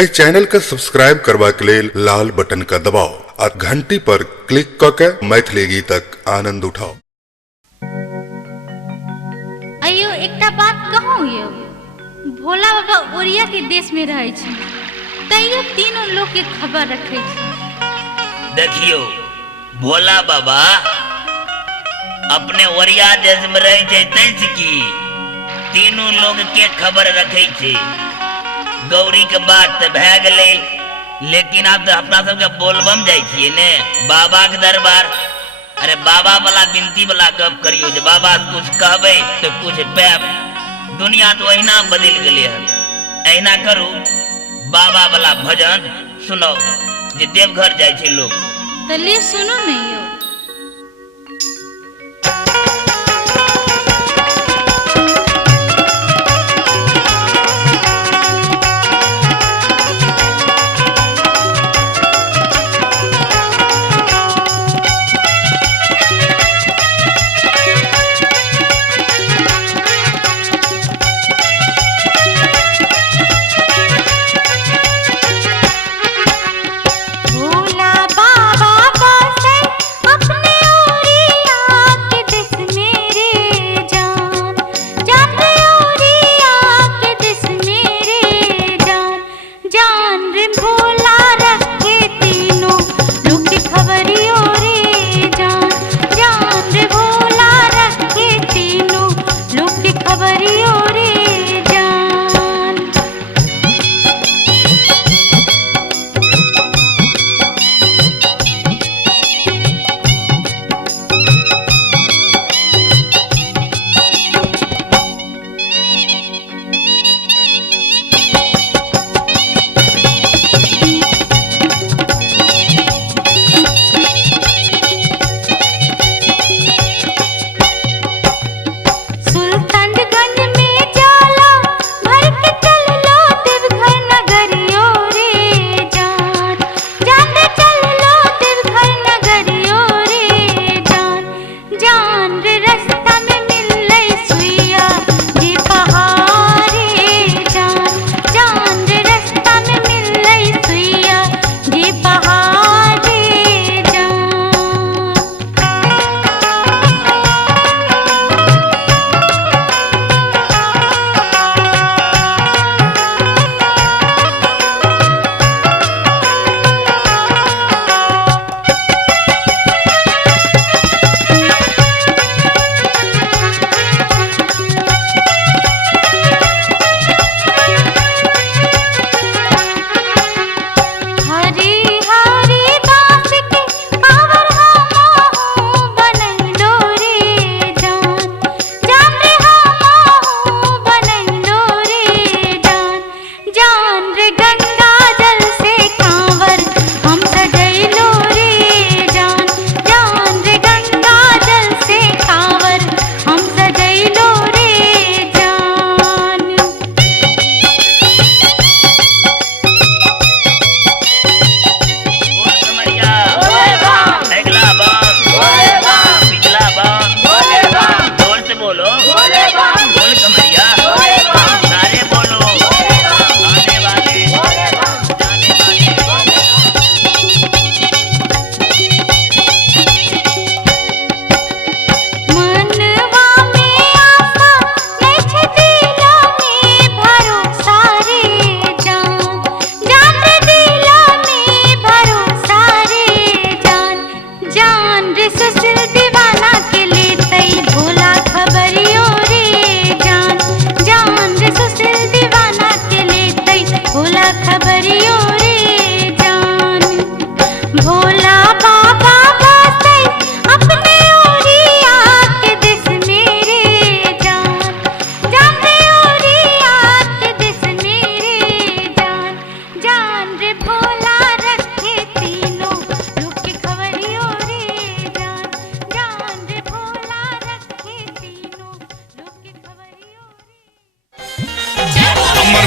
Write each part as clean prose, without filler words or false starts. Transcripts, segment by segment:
ए channel का subscribe करवा के लेल लाल बटन का दबाओ और घंटी पर क्लिक करके मैथिली गीतक आनंद उठाओ। अयो एकटा बात कहूं यो, भोला बाबा ओरिया के देश में रहे छी, तैयो तीनों लोग के खबर रखे छी। देखियो भोला बाबा अपने ओरिया देश में रहे छै तैस की तीनों लोग के खबर रखे छै। गौरी के बात तो भै गले, लेकिन आप तो अपना सबके बोलबम जाय छिए ने बाबा के दरबार। अरे बाबा वाला बिनती वाला गप करियो जे बाबा कुछ कहबे तो कुछ पैब। दुनिया तो अहिना बदल गले है, अहिना करू बाबा वाला भजन सुनो जे देवघर जाय छै लोग। तो ले सुनो नहीं यो।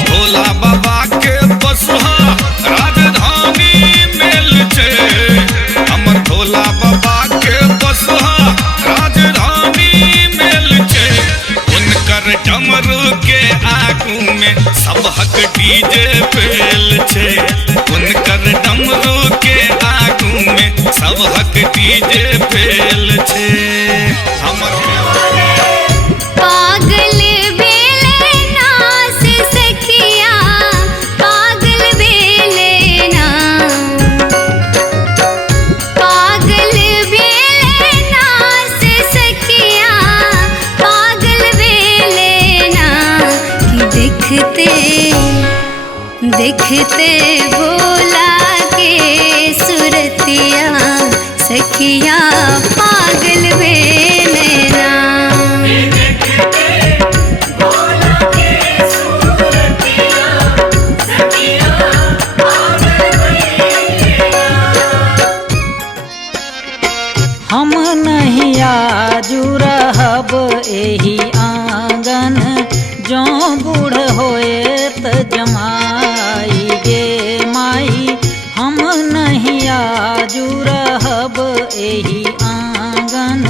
भोला बाबा के देखते भोला के सुरतिया सखिया पागल वे नैना। हम नहीं आजू रहब एही आंगन, जो बूढ़ होए त जमाई गे माई। हम नहीं आजू रहब एही आंगन,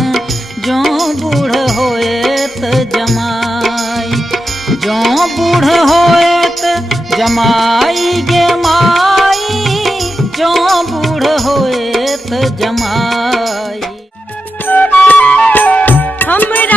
जो बूढ़ होए त जमाई। जो बूढ़ होए त जमाई गे माई, जो बूढ़ होए त जमाई। हमरा